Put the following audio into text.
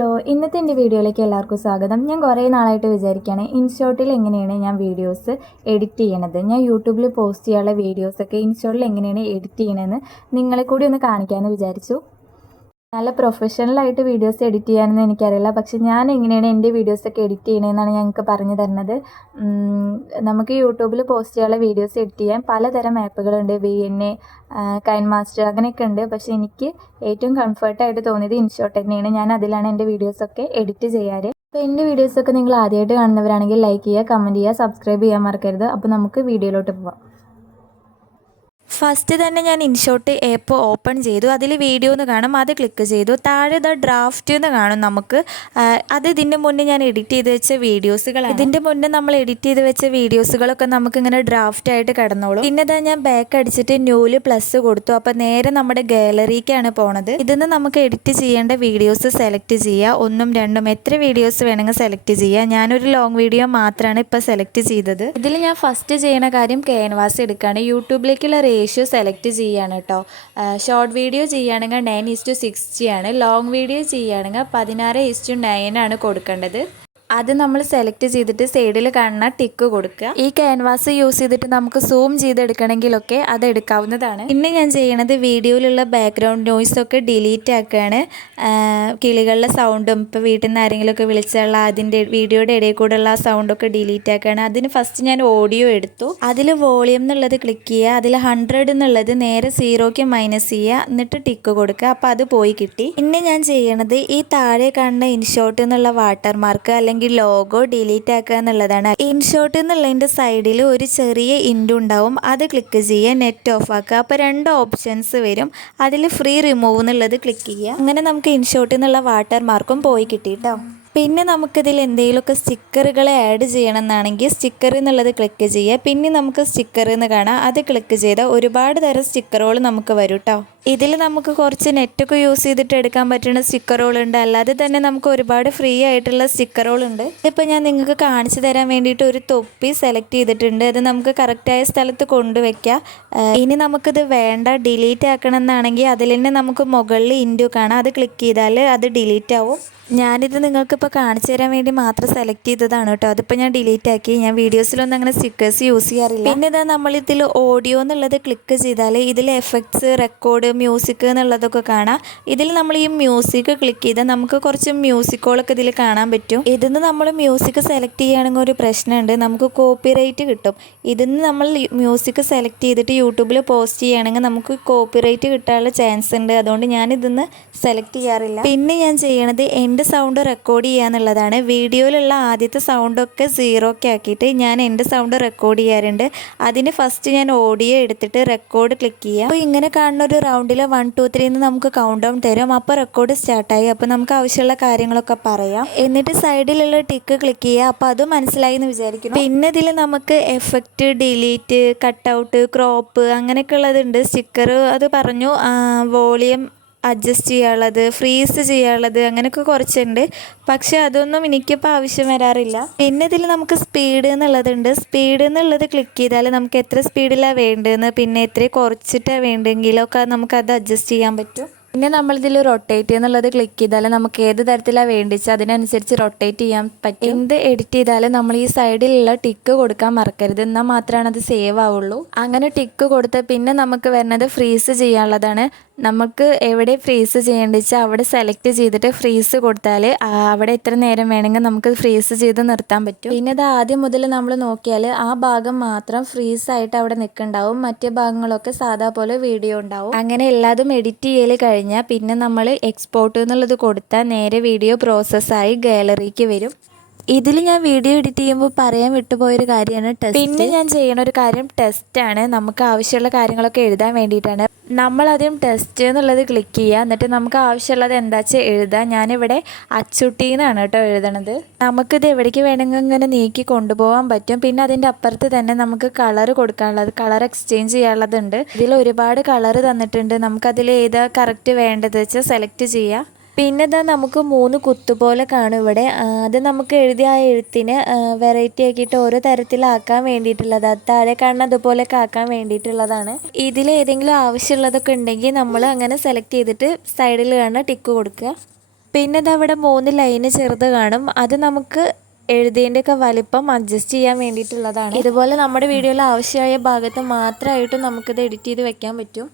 Hello ഇന്നത്തെ എന്റെ വീഡിയോയിലേക്ക് എല്ലാവർക്കും സ്വാഗതം. ഞാൻ കുറേ നാളായിട്ട് വിചാരിക്കുകയാണ് ഇൻഷോട്ടിൽ എങ്ങനെയാണ് ഞാൻ വീഡിയോസ് എഡിറ്റ് ചെയ്യണത്? ഞാൻ യൂട്യൂബിൽ പോസ്റ്റ് ചെയ്യാനുള്ള വീഡിയോസൊക്കെ ഇൻഷോട്ടിൽ എങ്ങനെയാണ് എഡിറ്റ് ചെയ്യണമെന്ന് നിങ്ങളെ കൂടി ഒന്ന് കാണിക്കാമെന്ന് വിചാരിച്ചു. നല്ല പ്രൊഫഷണലായിട്ട് വീഡിയോസ് എഡിറ്റ് ചെയ്യാനൊന്നും എനിക്കറിയില്ല. പക്ഷെ ഞാൻ എങ്ങനെയാണ് എന്റെ വീഡിയോസൊക്കെ എഡിറ്റ് ചെയ്യണമെന്നാണ് ഞങ്ങൾക്ക് പറഞ്ഞു തരുന്നത്. നമുക്ക് യൂട്യൂബിൽ പോസ്റ്റ് ചെയ്യാനുള്ള വീഡിയോസ് എഡിറ്റ് ചെയ്യാൻ പലതരം ആപ്പുകളുണ്ട് V N A Kine master അങ്ങനെയൊക്കെ ഉണ്ട്. പക്ഷെ എനിക്ക് ഏറ്റവും കംഫർട്ടായിട്ട് തോന്നിയത് ഇൻഷോട്ട് തന്നെയാണ്. ഞാൻ അതിലാണ് എന്റെ വീഡിയോസൊക്കെ എഡിറ്റ് ചെയ്യാറ്. അപ്പോൾ എന്റെ വീഡിയോസൊക്കെ നിങ്ങൾ ആദ്യമായിട്ട് കാണുന്നവരാണെങ്കിൽ ലൈക്ക് ചെയ്യുക കമന്റ് ചെയ്യുക സബ്സ്ക്രൈബ് ചെയ്യാൻ മറക്കരുത്. അപ്പോൾ നമുക്ക് വീഡിയോയിലോട്ട് പോവാം. ഫസ്റ്റ് തന്നെ ഞാൻ ഇൻഷോട്ട് ആപ്പ് ഓപ്പൺ ചെയ്തു. അതിൽ വീഡിയോ എന്ന് കാണും. അത് ക്ലിക്ക് ചെയ്തു. താഴെ ദ ഡ്രാഫ്റ്റ് എന്ന് കാണും നമുക്ക്. അത് ഇതിന്റെ മുന്നേ ഞാൻ എഡിറ്റ് ചെയ്ത് വെച്ച വീഡിയോസുകളാണ് ഇതിന്റെ മുന്നേ നമ്മൾ എഡിറ്റ് ചെയ്ത് വെച്ച വീഡിയോസുകളൊക്കെ നമുക്ക് ഇങ്ങനെ ഡ്രാഫ്റ്റ് ആയിട്ട് കിടന്നോളൂ. പിന്നെ ഇതാ ഞാൻ ബാക്ക് അടിച്ചിട്ട് ന്യൂൽ പ്ലസ് കൊടുത്തു. അപ്പോൾ നേരെ നമ്മുടെ ഗാലറിക്കാണ് പോണത്. ഇതിന്ന് നമുക്ക് എഡിറ്റ് ചെയ്യേണ്ട വീഡിയോസ് സെലക്ട് ചെയ്യുക ഒന്നും രണ്ടും എത്ര വീഡിയോസ് വേണമെങ്കിൽ സെലക്ട് ചെയ്യുക ഞാനൊരു ലോങ് വീഡിയോ മാത്രമാണ് ഇപ്പോൾ സെലക്ട് ചെയ്തത്. ഇതിൽ ഞാൻ ഫസ്റ്റ് ചെയ്യണ കാര്യം ക്യാൻവാസ് എടുക്കുകയാണ് യൂട്യൂബിലേക്കുള്ള റേഷ്യോ സെലക്ട് ചെയ്യുകയാണ് കേട്ടോ ഷോർട്ട് വീഡിയോ ചെയ്യുകയാണെങ്കിൽ nine is to to sixteen ആണ് ലോങ് വീഡിയോ ചെയ്യുകയാണെങ്കിൽ പതിനാറ് ഈസ്റ്റു നയൻ ആണ് കൊടുക്കേണ്ടത്. അത് നമ്മൾ സെലക്ട് ചെയ്തിട്ട് സൈഡിൽ കാണുന്ന ടിക്ക് കൊടുക്കുക. ഈ ക്യാൻവാസ് യൂസ് ചെയ്തിട്ട് നമുക്ക് സൂം ചെയ്തെടുക്കണമെങ്കിലൊക്കെ അത് എടുക്കാവുന്നതാണ്. പിന്നെ ഞാൻ ചെയ്യണത് വീഡിയോയിലുള്ള ബാക്ക്ഗ്രൗണ്ട് നോയ്സ് ഒക്കെ ഡിലീറ്റ് ആക്കുകയാണ്. കിളികളുടെ സൗണ്ടും ഇപ്പോൾ വീട്ടിൽ നിന്ന് ആരെങ്കിലുമൊക്കെ വിളിച്ചുള്ള അതിന്റെ വീഡിയോയുടെ ഇടയിൽ കൂടെയുള്ള സൗണ്ടൊക്കെ ഡിലീറ്റ് ആക്കുകയാണ്. അതിന് ഫസ്റ്റ് ഞാൻ ഓഡിയോ എടുത്തു. അതിൽ വോളിയം എന്നുള്ളത് ക്ലിക്ക് ചെയ്യുക. അതിൽ ഹൺഡ്രഡ് എന്നുള്ളത് നേരെ സീറോക്ക് മൈനസ് ചെയ്യുക. എന്നിട്ട് ടിക്ക് കൊടുക്കുക. അപ്പോൾ അത് പോയി കിട്ടി. പിന്നെ ഞാൻ ചെയ്യണത് ഈ താഴെ കാണുന്ന ഇൻഷോട്ട് എന്നുള്ള വാട്ടർ മാർക്ക് അല്ലെങ്കിൽ ലോഗോ ഡിലീറ്റ് ആക്കുക എന്നുള്ളതാണ്. ഇൻഷോട്ട് എന്നുള്ളതിന്റെ സൈഡിൽ ഒരു ചെറിയ ഇൻഡു ഉണ്ടാവും. അത് ക്ലിക്ക് ചെയ്യുക നെറ്റ് ഓഫ് ആക്കുക. അപ്പോൾ രണ്ട് ഓപ്ഷൻസ് വരും. അതിൽ ഫ്രീ റിമൂവ് എന്നുള്ളത് ക്ലിക്ക് ചെയ്യുക. അങ്ങനെ നമുക്ക് ഇൻഷോട്ട് എന്നുള്ള വാട്ടർ മാർക്കും പോയി കിട്ടി കേട്ടോ പിന്നെ നമുക്കിതിൽ എന്തെങ്കിലുമൊക്കെ സ്റ്റിക്കറുകൾ ആഡ് ചെയ്യണം എന്നാണെങ്കിൽ സ്റ്റിക്കർ എന്നുള്ളത് ക്ലിക്ക് ചെയ്യുക. പിന്നെ നമുക്ക് സ്റ്റിക്കർ എന്ന് കാണാം. അത് ക്ലിക്ക് ചെയ്താൽ ഒരുപാട് തരം സ്റ്റിക്കറുകൾ നമുക്ക് വരും കേട്ടോ ഇതിൽ നമുക്ക് കുറച്ച് നെറ്റൊക്കെ യൂസ് ചെയ്തിട്ട് എടുക്കാൻ പറ്റുന്ന സ്റ്റിക്കർ റോളുണ്ട് അല്ലാതെ തന്നെ നമുക്ക് ഒരുപാട് ഫ്രീ ആയിട്ടുള്ള സ്റ്റിക്കർ റോളുണ്ട് ഇതിപ്പോൾ ഞാൻ നിങ്ങൾക്ക് കാണിച്ചു തരാൻ വേണ്ടിയിട്ട് ഒരു തൊപ്പി സെലക്ട് ചെയ്തിട്ടുണ്ട്. അത് നമുക്ക് കറക്റ്റായ സ്ഥലത്ത് കൊണ്ടുവയ്ക്കാം. ഇനി നമുക്കിത് വേണ്ട ഡിലീറ്റ് ആക്കണം എന്നാണെങ്കിൽ അതിൽ തന്നെ നമുക്ക് മുകളിൽ ഇൻഡു കാണാം. അത് ക്ലിക്ക് ചെയ്താൽ അത് ഡിലീറ്റ് ആവും. ഞാനിത് നിങ്ങൾക്കിപ്പോൾ കാണിച്ചു തരാൻ വേണ്ടി മാത്രം സെലക്ട് ചെയ്തതാണ് കേട്ടോ. അതിപ്പോൾ ഞാൻ ഡിലീറ്റ് ആക്കി. ഞാൻ വീഡിയോസിലൊന്നും അങ്ങനെ സ്റ്റിക്കേഴ്സ് യൂസ് ചെയ്യാറില്ല. പിന്നെ ഇതാ നമ്മളിതിൽ ഓഡിയോ എന്നുള്ളത് ക്ലിക്ക് ചെയ്താൽ ഇതിൽ എഫക്ട്സ് റെക്കോർഡ് മ്യൂസിക് എന്നുള്ളതൊക്കെ കാണാം. ഇതിൽ നമ്മൾ ഈ മ്യൂസിക് ക്ലിക്ക് ചെയ്താൽ നമുക്ക് കുറച്ച് മ്യൂസിക്കുകളൊക്കെ ഇതിൽ കാണാൻ പറ്റും. ഇതിന്ന് നമ്മൾ മ്യൂസിക് സെലക്ട് ചെയ്യുകയാണെങ്കിൽ ഒരു പ്രശ്നമുണ്ട്. നമുക്ക് കോപ്പി റൈറ്റ് കിട്ടും ഇതിന്ന് നമ്മൾ മ്യൂസിക് സെലക്ട് ചെയ്തിട്ട് യൂട്യൂബിൽ പോസ്റ്റ് ചെയ്യുകയാണെങ്കിൽ നമുക്ക് കോപ്പി റൈറ്റ് കിട്ടാനുള്ള ചാൻസ് ഉണ്ട്. അതുകൊണ്ട് ഞാൻ ഇതിന്ന് സെലക്ട് ചെയ്യാറില്ല. പിന്നെ ഞാൻ ചെയ്യണത് എന്റെ സൗണ്ട് റെക്കോർഡ് ചെയ്യുക എന്നുള്ളതാണ്. വീഡിയോയിലുള്ള ആദ്യത്തെ സൗണ്ടൊക്കെ സീറോക്കെ ആക്കിയിട്ട് ഞാൻ എന്റെ സൗണ്ട് റെക്കോർഡ് ചെയ്യാറുണ്ട്. അതിന് ഫസ്റ്റ് ഞാൻ ഓഡിയോ എടുത്തിട്ട് റെക്കോർഡ് ക്ലിക്ക് ചെയ്യുക. അപ്പോൾ ഇങ്ങനെ കാണുന്ന ഒരു റൗണ്ടിൽ വൺ ടു ത്രീ എന്ന് നമുക്ക് കൗണ്ട് ഡൗൺ തരും അപ്പോൾ റെക്കോർഡ് സ്റ്റാർട്ടായി അപ്പോൾ നമുക്ക് ആവശ്യമുള്ള കാര്യങ്ങളൊക്കെ പറയാം. എന്നിട്ട് സൈഡിലുള്ള ടിക്ക് ക്ലിക്ക് ചെയ്യുക. അപ്പോൾ അത് മനസ്സിലായി എന്ന് വിചാരിക്കുന്നു. പിന്നെ ഇതിൽ നമുക്ക് എഫക്റ്റ് ഡിലീറ്റ് കട്ടൗട്ട് ക്രോപ്പ് അങ്ങനെയൊക്കെ ഉള്ളതുണ്ട്. സ്റ്റിക്കർ അത് പറഞ്ഞു വോളിയം അഡ്ജസ്റ്റ് ചെയ്യാനുള്ളത് ഫ്രീസ് ചെയ്യാനുള്ളത് അങ്ങനെയൊക്കെ കുറച്ചുണ്ട് പക്ഷേ അതൊന്നും എനിക്കിപ്പോൾ ആവശ്യം വരാറില്ല. പിന്നെ ഇതിൽ നമുക്ക് സ്പീഡ് എന്നുള്ളതുണ്ട്. സ്പീഡ് എന്നുള്ളത് ക്ലിക്ക് ചെയ്താൽ നമുക്ക് എത്ര സ്പീഡിലാണ് വേണ്ടതെന്ന് പിന്നെ എത്ര കുറച്ചിട്ടാണ് വേണ്ടെങ്കിലൊക്കെ നമുക്കത് അഡ്ജസ്റ്റ് ചെയ്യാൻ പറ്റും. പിന്നെ നമ്മളിതിൽ റൊട്ടേറ്റ് എന്നുള്ളത് ക്ലിക്ക് ചെയ്താൽ നമുക്ക് ഏത് തരത്തിലാണ് വേണ്ടിച്ച് അതിനനുസരിച്ച് റൊട്ടേറ്റ് ചെയ്യാൻ പറ്റും. എന്ത് എഡിറ്റ് ചെയ്താലും നമ്മൾ ഈ സൈഡിലുള്ള ടിക്ക് കൊടുക്കാൻ മറക്കരുത്. എന്നാൽ മാത്രമാണ് അത് സേവ് ആവുള്ളൂ. അങ്ങനെ ടിക്ക് കൊടുത്ത് പിന്നെ നമുക്ക് വരുന്നത് ഫ്രീസ് ചെയ്യാനുള്ളതാണ്. നമുക്ക് എവിടെ ഫ്രീസ് ചെയ്യേണ്ടിച്ച് അവിടെ സെലക്ട് ചെയ്തിട്ട് ഫ്രീസ് കൊടുത്താൽ അവിടെ എത്ര നേരം വേണമെങ്കിൽ നമുക്ക് ഫ്രീസ് ചെയ്ത് നിർത്താൻ പറ്റും. പിന്നെ അത് ആദ്യം മുതൽ നമ്മൾ നോക്കിയാൽ ആ ഭാഗം മാത്രം ഫ്രീസ് ആയിട്ട് അവിടെ നിൽക്കുന്നുണ്ടാവും മറ്റേ ഭാഗങ്ങളൊക്കെ സാധാ പോലെ വീഡിയോ ഉണ്ടാവും. അങ്ങനെ എല്ലാതും എഡിറ്റ് ചെയ്യൽ കഴിഞ്ഞാൽ പിന്നെ നമ്മൾ എക്സ്പോർട്ട് എന്നുള്ളത് കൊടുത്താൽ നേരെ വീഡിയോ പ്രോസസ്സായി ഗാലറിക്ക് വരും. ഇതിൽ ഞാൻ വീഡിയോ എഡിറ്റ് ചെയ്യുമ്പോൾ പറയാൻ വിട്ടുപോയൊരു കാര്യമാണ് ടെസ്റ്റ് പിന്നെ ഞാൻ ചെയ്യണ ഒരു കാര്യം ടെസ്റ്റാണ് നമുക്ക് ആവശ്യമുള്ള കാര്യങ്ങളൊക്കെ എഴുതാൻ വേണ്ടിയിട്ടാണ്. നമ്മൾ ആദ്യം ടെസ്റ്റ് എന്നുള്ളത് ക്ലിക്ക് ചെയ്യുക. എന്നിട്ട് നമുക്ക് ആവശ്യമുള്ളത് എന്താ വെച്ചാൽ എഴുതാം ഞാനിവിടെ അച്ചുട്ടി എന്നാണ് കേട്ടോ എഴുതണത്. നമുക്കിത് എവിടേക്ക് വേണമെങ്കിൽ ഇങ്ങനെ നീക്കി കൊണ്ടുപോകാൻ പറ്റും. പിന്നെ അതിന്റെ അപ്പുറത്ത് തന്നെ നമുക്ക് കളർ കൊടുക്കാനുള്ളത് കളർ എക്സ്ചേഞ്ച് ചെയ്യാനുള്ളതുണ്ട്. ഇതിൽ ഒരുപാട് കളർ തന്നിട്ടുണ്ട്. നമുക്കതിൽ ഏതാ കറക്റ്റ് വേണ്ടത് വെച്ചാൽ സെലക്ട് ചെയ്യാം. പിന്നെ ഇതാ നമുക്ക് മൂന്ന് കുത്തുപോലെ കാണും ഇവിടെ. അത് നമുക്ക് എഴുതിയ ആ എഴുത്തിനെ വെറൈറ്റി ആക്കിയിട്ട് ഓരോ തരത്തിലാക്കാൻ വേണ്ടിയിട്ടുള്ളത്. അത് താഴെ കാണുന്ന അതുപോലെയൊക്കെ ആക്കാൻ വേണ്ടിയിട്ടുള്ളതാണ്. ഇതിൽ ഏതെങ്കിലും ആവശ്യമുള്ളതൊക്കെ ഉണ്ടെങ്കിൽ നമ്മൾ അങ്ങനെ സെലക്ട് ചെയ്തിട്ട് സൈഡിൽ കാണുന്ന ടിക്ക് കൊടുക്കുക. പിന്നെ ഇതവിടെ മൂന്ന് ലൈന് ചെറുത് കാണും. അത് നമുക്ക് എഴുതിയതിന്റെയൊക്കെ വലിപ്പം അഡ്ജസ്റ്റ് ചെയ്യാൻ വേണ്ടിയിട്ടുള്ളതാണ്. ഇതുപോലെ നമ്മുടെ വീഡിയോയിൽ ആവശ്യമായ ഭാഗത്ത് മാത്രമായിട്ട് നമുക്കിത് എഡിറ്റ് ചെയ്ത് വെക്കാൻ പറ്റും.